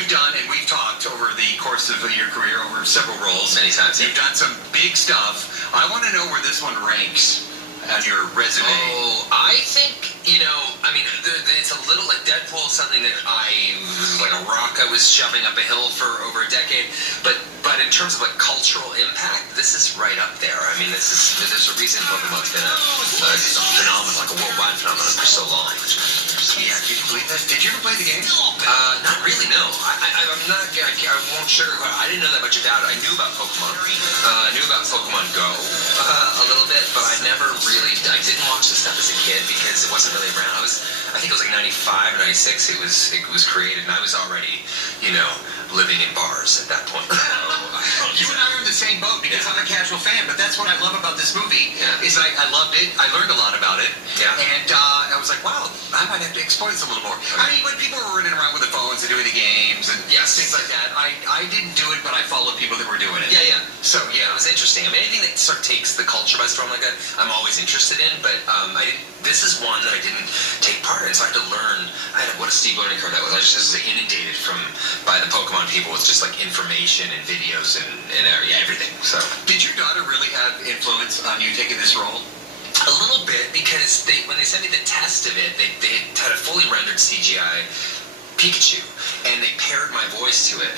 you've done, and we've talked over the course of your career over several roles. Many times. You've done some big stuff. I want to know where this one ranks on your resume. Oh, I think, I mean, it's a little like Deadpool, something that like a rock I was shoving up a hill for over a decade. But in terms of like cultural impact, this is right up there. I mean, there's a reason Pokemon's been a phenomenon, like a worldwide phenomenon for so long. Yeah, can you believe that? Did you ever play the game? Not really, no. I'm not, I won't sugarcoat it. I didn't know that much about it. I knew about Pokemon. I knew about Pokemon Go a little bit, but I didn't watch this stuff as a kid because it wasn't really around. I think it was like 95 or 96 it was created, and I was already, living in bars at that point. You and I are in the same boat because I'm a casual fan, but that's what I love about this movie is I loved it. I learned a lot about it. Yeah. And I was like, wow, I might have to explore this a little more. I mean, when people were running around with their phones and doing the games and things like that, I didn't do it, but I followed people that were doing it. Yeah. So, it was interesting. I mean, anything that sort of takes the culture by storm like that, I'm always interested in, but this is one that I didn't take part in, so I had to learn. What a steep learning curve that was. I just was inundated by the Pokemon people with just like information and videos and everything. So, did your daughter really have influence on you taking this role? A little bit, because when they sent me the test of it, they had a fully rendered CGI Pikachu, and they paired my voice to it.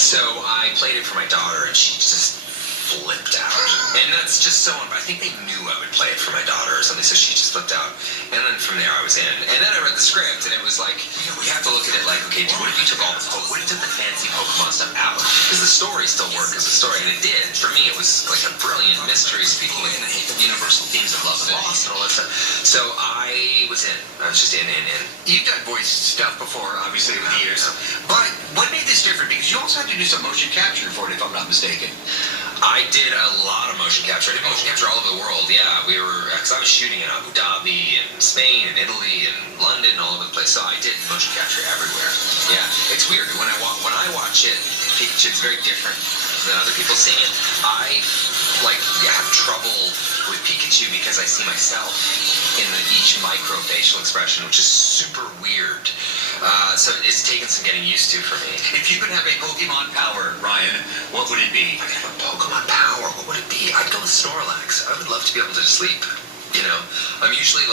So I played it for my daughter, and she just flipped out. And that's just so I think they knew I would play it for my daughter or something, so she just flipped out. And then from there I was in. And then I read the script, and it was like, we have to look at it like, okay, what if you took what if you took the fancy Pokemon stuff out? Because the story still worked as a story, and it did. For me, it was like a brilliant mystery, speaking of the universal themes of love and loss and all that stuff. So I was in. I was just in. You've done voice stuff before, obviously, over the years. But what made this different? Because you also had to do some motion capture for it, if I'm not mistaken. I did a lot of motion capture. I did motion capture all over the world. Yeah, because I was shooting in Abu Dhabi and Spain and Italy and London, all over the place. So I did motion capture everywhere. Yeah, it's weird when I watch it. It's very different than other people seeing it. I have trouble with Pikachu because I see myself in each micro facial expression, which is super weird. So it's taken some getting used to for me. If you could have a Pokemon power, Ryan, what would it be? If I could have a Pokemon power, what would it be? I'd go with Snorlax. I would love to be able to sleep. I'm usually in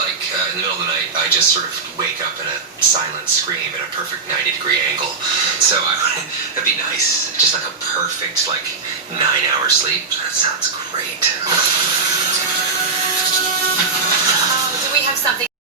the middle of the night, I just sort of wake up in a silent scream at a perfect 90-degree angle. So that'd be nice. Just like a perfect 9-hour sleep. That sounds great.